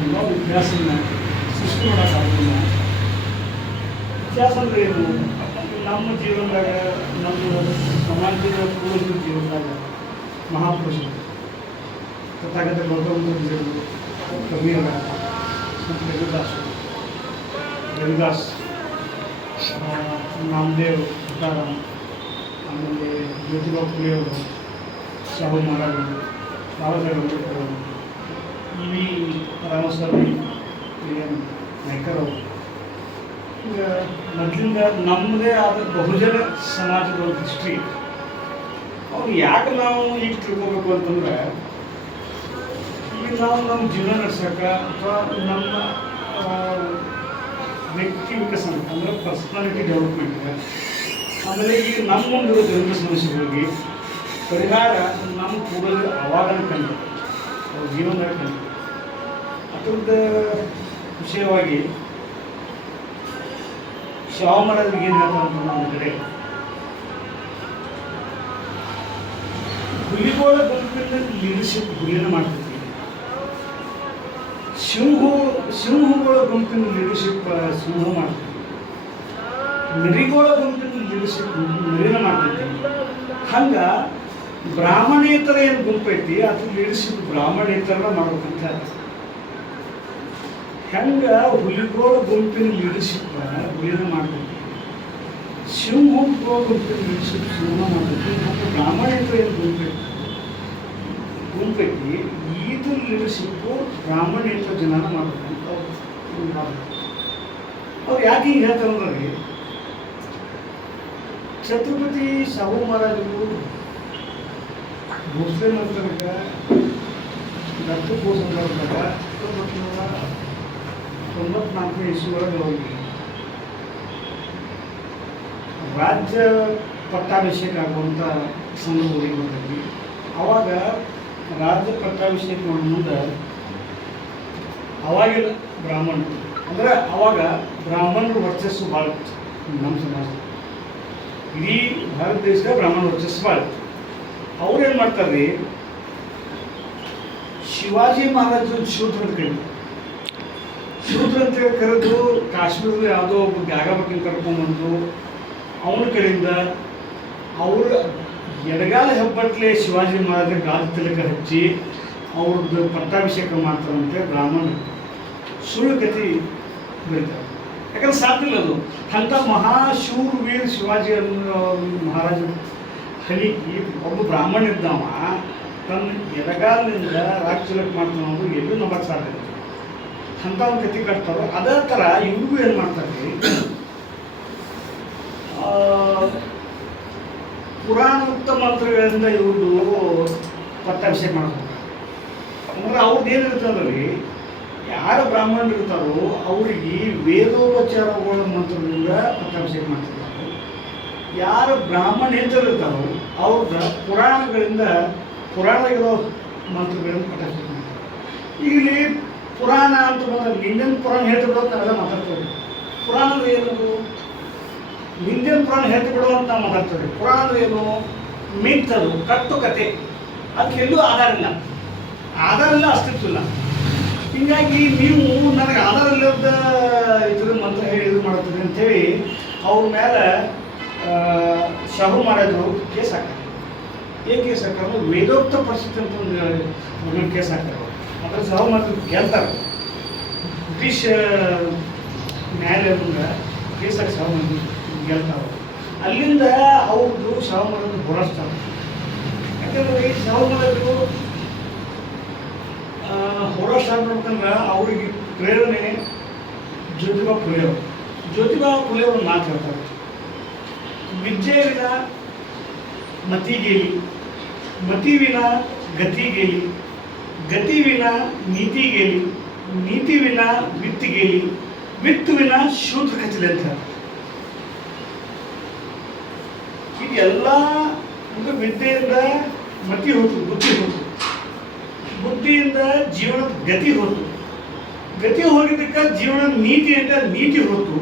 ಮಾಡೋಕ್ಕಾಗೋದಿಲ್ಲ, ವ್ಯತ್ಯಾಸನ ಸೃಷ್ಟಿ ಮಾಡೋಕ್ಕಾಗೋದಿಲ್ಲ. ವ್ಯತ್ಯಾಸ ಅಂದರೆ ಏನು? ನಮ್ಮ ಜೀವನದಾಗ, ನಮ್ಮ ಸಮಾಜದ ಪೂರ್ವಜರ ಜೀವನದಾಗ ಮಹಾಪುರುಷರು ತಥಾಗತ ಗೌತಮ ಬುದ್ಧರು, ಕಬೀರ ಮತ್ತು ರವಿದಾಸ್, ನಾಮದೇವ್, ತುಕಾರಾಮ್, ಆಮೇಲೆ ಜ್ಯೋತಿಬಾ ಫುಲೆಯವರು, ಶಾಹು ಮಹಾರಾಜರು, ಬಾಬಾ ಸಾಹೇಬ್ ಅಂಬೇಡ್ಕರ್ ಅವರು, ವಿ ರಾಮಸ್ವಾಮಿ ನಾಯ್ಕರ್ ಅವರು. ಈಗ ಮೊದಲಿಂದ ನಮ್ಮದೇ ಆದ ಬಹುಜನ ಸಮಾಜದ ಒಂದು ಹಿಸ್ಟ್ರಿ. ಅವ್ರು ಯಾಕೆ ನಾವು ಈಗ ತಿಳ್ಕೋಬೇಕು ಅಂತಂದ್ರೆ, ಈಗ ನಾವು ನಮ್ಮ ಜೀವನ ನಡೆಸೋಕೆ ಅಥವಾ ನಮ್ಮ ವ್ಯಕ್ತಿ ವಿಕಸನ ಅಂದರೆ ಪರ್ಸ್ನಾಲಿಟಿ ಡೆವಲಪ್ಮೆಂಟ್ಗೆ, ಆಮೇಲೆ ಈಗ ನಮ್ಮ ಮುಂದಿರೋ ಜನರ ಸಮಸ್ಯೆಗಳಿಗೆ ಪರಿಹಾರ ನಮ್ಮ ಪೂರ್ವಜರು ಅವಾಗನ ಕಂಡು ಅವ್ರ ಜೀವನದಾಗ ಕಂಡು. ಅದರದ ವಿಷಯವಾಗಿ ಶಾವು ಮಾಡೋದ್ರಿಗೆ ಏನು ಹೇಳ್ತಾರೆ ಅಂತ ನಮ್ಮ ಕಡೆ ಹುಲಿಗೋಳ ಗುಂಪಿನ ಲೀಡರ್ಶಿಪ್ ಗುರಿಯನ್ನು ಮಾಡ್ತಿರ್ತೀವಿ. ಸಿಂಹಗಳ ಗುಂಪಿನ ಲೀಡರ್ಶಿಪ್ ಸಿಂಹ ಮಾಡ್ತೀವಿ. ಮಿರಿಗೋಳ ಗುಂಪಿನ ಲೀಡರ್ಶಿಪ್ ಮಿರಿನ ಮಾಡ್ತಿರ್ತೀವಿ. ಹಂಗೆ ಬ್ರಾಹ್ಮಣೇತರ ಏನು ಗುಂಪೈತಿ ಅದು ಲೀಡರ್ಶಿಪ್ ಬ್ರಾಹ್ಮಣೇತರನ ಮಾಡ್ಬೇಕಂತ. ಹೆಂಗೆ ಹುಲಿಗೋಳ ಗುಂಪಿನ ಲೀಡರ್ಶಿಪ್ ಹುಲಿನ ಮಾಡ್ತೀವಿ, ಸಿಂಹಗಳ ಗುಂಪಿನ ಲೀಡರ್ಶಿಪ್ ಸಿಂಹ ಮಾಡ್ತೀವಿ, ಮತ್ತು ಬ್ರಾಹ್ಮಣೇತರ ಏನು ಗುಂಪೈತಿ ಇದು ಲೀಡರ್ಶಿಪ್ಪು ಬ್ರಾಹ್ಮಣೇತರ ಜನನ ಮಾಡ್ಬೇಕಂತ ಅವ್ರು ಯಾಕೆ ಹಿಂಗೆ ಹೇಳ್ತಾರೆ ಅಂದ್ರೆ, ಛತ್ರಪತಿ ಶಾಹು ಮಹಾರಾಜರು ಭೋಸ್ಲೆ ನಂತರಕ ಡಾಕ್ಟರ್ ಬೋಸ್ ಸಂದರ್ಭದಾಗ 1994 ಇಸ್ವಿಯೊಳಗೆ ಹೋಗಿ ರಾಜ್ಯ ಪಟ್ಟಾಭಿಷೇಕ ಆಗುವಂಥ ಸಂದರ್ಭಗಳಿಗೆ ಬಂದಿದ್ವಿ. ಆವಾಗ ರಾಜ್ಯ ಪಟ್ಟಾಭಿಷೇಕ ಮಾಡೋ ಮುಂದೆ ಅವಾಗಿನ ಬ್ರಾಹ್ಮಣರು ಅಂದರೆ ಅವಾಗ ಬ್ರಾಹ್ಮಣರ ವರ್ಚಸ್ಸು ಭಾಳ ಇತ್ತು ನಮ್ಮ ಸಮಾಜ. ಇಡೀ ಭಾರತ ದೇಶದ ಬ್ರಾಹ್ಮಣ ವರ್ಚಸ್ಸು ಭಾಳ ಇತ್ತು. ಅವ್ರೇನು ಮಾಡ್ತಾರೆ ರೀ, ಶಿವಾಜಿ ಮಹಾರಾಜರು ಶೂದ್ರ ಅಂತ ಕರೀತಾರೆ. ಶೂದ್ರ ಅಂತೇಳಿ ಕರೆದು ಕಾಶ್ಮೀರದ ಯಾವುದೋ ಒಬ್ಬ ಜಾಗ ಬಗ್ಗೆ ಕರ್ಕೊಂಡ್ಬಂದು ಅವನ ಕಡೆಯಿಂದ ಅವರು ಎಡಗಾಲ ಹೆಬ್ಬಟ್ಲೆ ಶಿವಾಜಿ ಮಹಾರಾಜರ ಗಾದ ತಿಲಕ ಹಚ್ಚಿ ಅವ್ರದ್ದು ಪಟ್ಟಾಭಿಷೇಕ ಮಾಡ್ತಾರಂತೆ ಬ್ರಾಹ್ಮಣರು. ಸುಳ್ಳು ಕಥೆ ಬರೀತಾರೆ. ಯಾಕಂದ್ರೆ ಸಾಧ್ಯ ಇಲ್ಲ ಅದು. ಅಂಥ ಮಹಾಶೂರ್ವೀರ್ ಶಿವಾಜಿ ಮಹಾರಾಜ ಹನಿಗೆ ಒಬ್ಬ ಬ್ರಾಹ್ಮಣ ಇದ್ದವ ತನ್ನ ಎಡಗಾಲಿನಿಂದ ರಾಜ ತಿಲಕ ಮಾಡ್ತಾನೆ ಅನ್ನೋದು ಎಲ್ಲೂ ನಂಬಕ್ಕೆ ಸಾಧ್ಯ ಇಲ್ಲ. ಅಂಥ ಒಂದು ಕಥೆ ಕಟ್ತಾರೋ ಅದೇ ಥರ ಇವ್ರಿಗೂ ಏನು ಮಾಡ್ತಾರೆ, ಪುರಾಣೋಕ್ತ ಮಂತ್ರಗಳಿಂದ ಇವ್ರದ್ದು ಪಟ್ಟಾಭಿಷೇಕ ಮಾಡ್ತಾರೆ. ಅಂದ್ರೆ ಅವ್ರದ್ದು ಏನಿರುತ್ತೆ ಅಂದ್ರೆ, ಯಾರು ಬ್ರಾಹ್ಮಣರು ಇರ್ತಾರೋ ಅವರಿಗೆ ವೇದೋಪಚಾರಗಳ ಮಂತ್ರದಿಂದ ಪಟ್ಟಾಭಿಷೇಕ ಮಾಡ್ತಿರ್ತಾರೆ. ಯಾರು ಬ್ರಾಹ್ಮಣೇತರ ಇರ್ತಾರೋ ಅವ್ರದ್ದು ಪುರಾಣಗಿರೋ ಮಂತ್ರಗಳಿಂದ ಪಟ್ಟಾಭಿಷೇಕ ಮಾಡ್ತಾರೆ. ಇಲ್ಲಿ ಪುರಾಣ ಅಂತ ಬಂದಾಗ ಇಂಡಿಯನ್ ಪುರಾಣ ಹೇಳ್ತಿಬಿಡೋ ನಾವೆಲ್ಲ ಮಾತಾಡ್ತೇವೆ. ಪುರಾಣ ಅಂದ್ರೆ ಏನದು? ಇಂಡಿಯನ್ ಪುರಾಣ ಹೇಳ್ತಿಬಿಡೋ ಅಂತ ನಾವು ಮಾತಾಡ್ತೇವೆ. ಪುರಾಣ ಅಂದ್ರೆ ಏನು? ಮಿಂತದು, ಕಟ್ಟು ಕತೆ. ಅದಕ್ಕೆಲ್ಲೂ ಆಧಾರ ಇಲ್ಲ, ಅಸ್ತಿತ್ವ ಇಲ್ಲ. ಹೀಗಾಗಿ ನೀವು ನನಗೆ ಆಧಾರ ಇಲ್ಲದ ಇದ್ರ ಮಂತ್ರ ಹೇಳಿ ಇದು ಮಾಡ್ತೀರಿ ಅಂಥೇಳಿ ಅವ್ರ ಮೇಲೆ ಶಾಹು ಮಹಾರಾಜರು ಕೇಸ್ ಹಾಕ್ತಾರೆ. ಏನು ಕೇಸ್ ಹಾಕ್ತಾರೆ? ವೇದೋಕ್ತ ಪರಿಸ್ಥಿತಿ ಅಂತ ಒಂದು ಕೇಸ್ ಹಾಕ್ತಾರೆ. ಅದ್ರ ಶಾಹು ಮಹಾರಾಜರು ಗೆಲ್ತಾರೆ. ಬ್ರಿಟಿಷ್ ನ್ಯಾಯಾಲಯದಿಂದ ಕೇಸ್ ಹಾಕಿ ಶಾಹು ಮಹಾರಾಜರು ಗೆಲ್ತಾರೆ. ಅಲ್ಲಿಂದ ಅವ್ರದ್ದು ಶಾಹು ಮಹಾರಾಜರು ಹೋರಾಡ್ತಾರೆ. ಯಾಕಂದರೆ ಈ ಶಾಹು ಮಹಾರಾಜರು ಹೋರಾಟ ಮಾಡ್ಬೇಕಂದ್ರೆ ಅವ್ರಿಗೆ ಪ್ರೇರಣೆ ಜ್ಯೋತಿಬಾ ಫುಲೆಯವರು. ಜ್ಯೋತಿಬಾ ಫುಲೆಯವರು ಮಾತು ಹೇಳ್ತಾರೆ, ವಿದ್ಯೆವಿನ ಮತಿಗೇಲಿ, ಮತಿವಿನ ಗತಿಗೇಲಿ, ಗತಿವಿನ ನೀತಿಗೇಲಿ, ನೀತಿವಿನ ವಿತ್ತಿಗೇಲಿ, ವಿತ್ತುವಿನ ಶೂದ್ರ ಕಚಲೆ ಅಂತ ಹೇಳ್ತಾರೆ. ಇದೆಲ್ಲ ಅಂದ್ರೆ ವಿದ್ಯೆಯಿಂದ ಮತಿ ಹೋಯ್ತು, ಬುದ್ಧಿ ಹೋಯ್ತು, ಬುದ್ಧಿಯಿಂದ ಜೀವನದ ಗತಿ ಹೋಯ್ತು, ಗತಿ ಹೋಗಿದ್ದಕ್ಕೆ ಜೀವನದ ನೀತಿ ಅಂತ ನೀತಿ ಹೋಯ್ತು,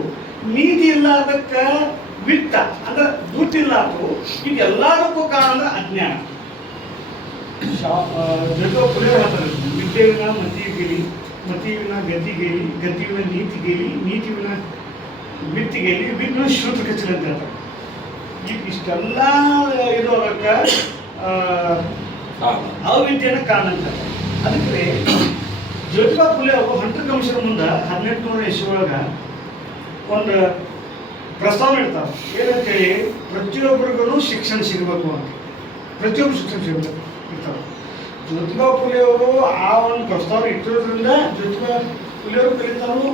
ನೀತಿ ಇಲ್ಲದಕ್ಕೆ ವಿತ್ತ ಅಂದ್ರೆ ದುಡ್ಡು ಇಲ್ಲ ಆಯ್ತು. ಇದೆಲ್ಲದಕ್ಕೂ ಕಾರಣ ಅಂದ್ರೆ ಅಜ್ಞಾನ. ಜೊತೆ ಹೇಳ್ತಾರೆ, ವಿದ್ಯೆವಿನ ಮತಿಗೇಲಿ, ಮತಿವಿನ ಗತಿಗೇಲಿ, ಗತಿವಿನ ನೀತಿಗೇಲಿ, ನೀತಿವಿನ ಮಿತ್ತಿಗೇಲಿ, ವಿಘ್ನ ಶೂದ್ರ ಕಚ್ಚಲಿ ಅಂತ ಹೇಳ್ತಾರೆ. ಇಷ್ಟೆಲ್ಲ ಇದು ಆಗಕ್ಕೆ ಅವಿದ್ಯೆನ ಕಾರಣ ಅಂತ. ಅದಕ್ಕೆ ಜ್ಯೋತಿಬಾ ಫುಲೆ ಅವರು ಹಂಟರ್ ಕಮಿಷನ್ ಮುಂದೆ 1800 ಇಸ್ವಿ ಒಳಗೆ ಒಂದು ಪ್ರಸ್ತಾವ ಇಡ್ತಾರೆ. ಏನಂತೇಳಿ, ಪ್ರತಿಯೊಬ್ಬರಿಗೂ ಶಿಕ್ಷಣ ಸಿಗಬೇಕು ಅಂತ, ಪ್ರತಿಯೊಬ್ಬರು ಶಿಕ್ಷಣ ಸಿಗಬೇಕು ಇರ್ತಾರೆ. ಜ್ಯೋತಿಬಾ ಫುಲೆ ಅವರು ಆ ಒಂದು ಪ್ರಸ್ತಾವ ಇಟ್ಟಿರೋದ್ರಿಂದ ಜ್ಯೋತಿಬಾ ಫುಲೆ ಅವರು ಕಲಿತಾರು,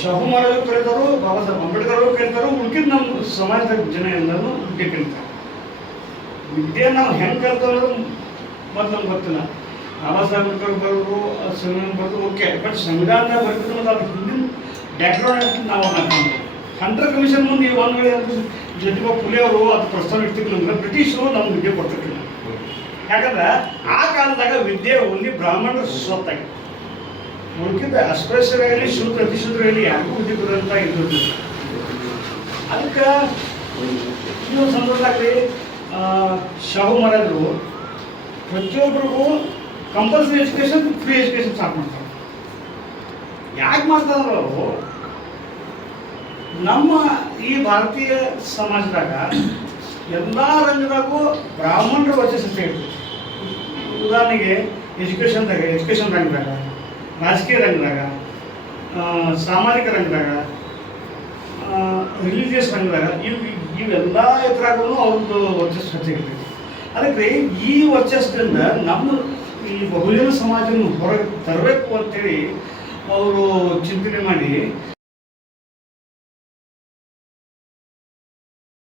ಶಾಹು ಮಹಾರಾಜರು ಕಲಿತಾರು, ಬಾಬಾ ಸಾಹೇಬ್ ಅಂಬೇಡ್ಕರ್ ಅವರು ಕಲಿತಾರು, ಉಳ್ಕಿದ ನಮ್ಮ ಸಮಾಜದ ಜನ ಎಲ್ಲರೂ ವಿದ್ಯೆ ಕಲಿತಾರೆ. ವಿದ್ಯೆ ನಾವು ಹೆಂಗೆ ಕಲಿತಾವ ಅನ್ನೋದು ಮೊದಲು ನಮ್ಗೆ ಗೊತ್ತಿಲ್ಲ. ಬಾಬಾ ಸಾಹೇಬ್ ಅಂಬೇಡ್ಕರ್ ಬರೋರು, ಸಂವಿಧಾನ ಬರೋದು ಓಕೆ, ಬಟ್ ಸಂವಿಧಾನದಾಗ ಬರ್ತಿದ್ದು ಮತ್ತು ಅದ್ರ ಹಿಂದಿನ ಬ್ಯಾಕ್ಗ್ರೌಂಡ್ ನಾವು ಹಾಕೊಂಡು ಹಂಟರ್ ಕಮಿಷನ್ ಮುಂದೆ ಈ ಒಂದು ವೇಳೆ ಜ್ಯೋತಿಬಾ ಫುಲೆ ಅವರು ಅದು ಪ್ರಸ್ತಾವ ಇಡ್ತಿದ್ರು ಅಂದ್ರೆ ಬ್ರಿಟಿಷರು ನಮ್ಗೆ ವಿದ್ಯೆ ಕೊಡ್ತಿರ್ಲಿಲ್ಲ. ಯಾಕಂದ್ರೆ ಆ ಕಾಲದಾಗ ವಿದ್ಯೆ ಓನ್ಲಿ ಬ್ರಾಹ್ಮಣರ ಸ್ವತ್ತಾಗಿತ್ತು. ಉಳ್ಕಿದ್ದ ಅಸ್ಪೃಶ್ಯರಾಗಲಿ ಶೂದ್ರ ಅತಿಶೂದ್ರಾಗಲಿ ಯಾರಿಗೂ ವಿದ್ಯೆ ಕೊಡುವಂಥ ಇದ್ದು. ಅದಕ್ಕೆ ಈ ಒಂದು ಸಂದರ್ಭದಾಗಲಿ ಶಾಹು ಮಹಾರಾಜರು ಪ್ರತಿಯೊಬ್ಬರಿಗೂ compulsory education, free education start ಮಾಡ್ತಾರೆ. ಯಾಕೆ ಮಾಡ್ತಾರೆ ಅವರು? ನಮ್ಮ ಈ ಭಾರತೀಯ ಸಮಾಜದಾಗ ಎಲ್ಲ ರಂಗದಾಗೂ ಬ್ರಾಹ್ಮಣರ ವರ್ಚಸ್ಸು ಇರ್ತದೆ. ಉದಾಹರಣೆಗೆ ಎಜುಕೇಷನ್ ರಂಗದಾಗ, ರಾಜಕೀಯ ರಂಗದಾಗ, ಸಾಮಾಜಿಕ ರಂಗದಾಗ, ರಿಲಿಜಿಯಸ್ ರಂಗದಾಗ ಇವೆಲ್ಲ ಇದ್ರಾಗೂ ಅವ್ರದ್ದು ವರ್ಚಸ್ಸು ಹೆಚ್ಚಾಗಿರ್ತೈತಿ. ಅದಕ್ಕೆ ಈ ವರ್ಚಸ್ಸಿನಿಂದ ನಮ್ಮ ಈ ಬಹುಜನ ಸಮಾಜವನ್ನು ಹೊರಗೆ ತರಬೇಕು ಅಂತೇಳಿ ಅವರು ಚಿಂತನೆ ಮಾಡಿ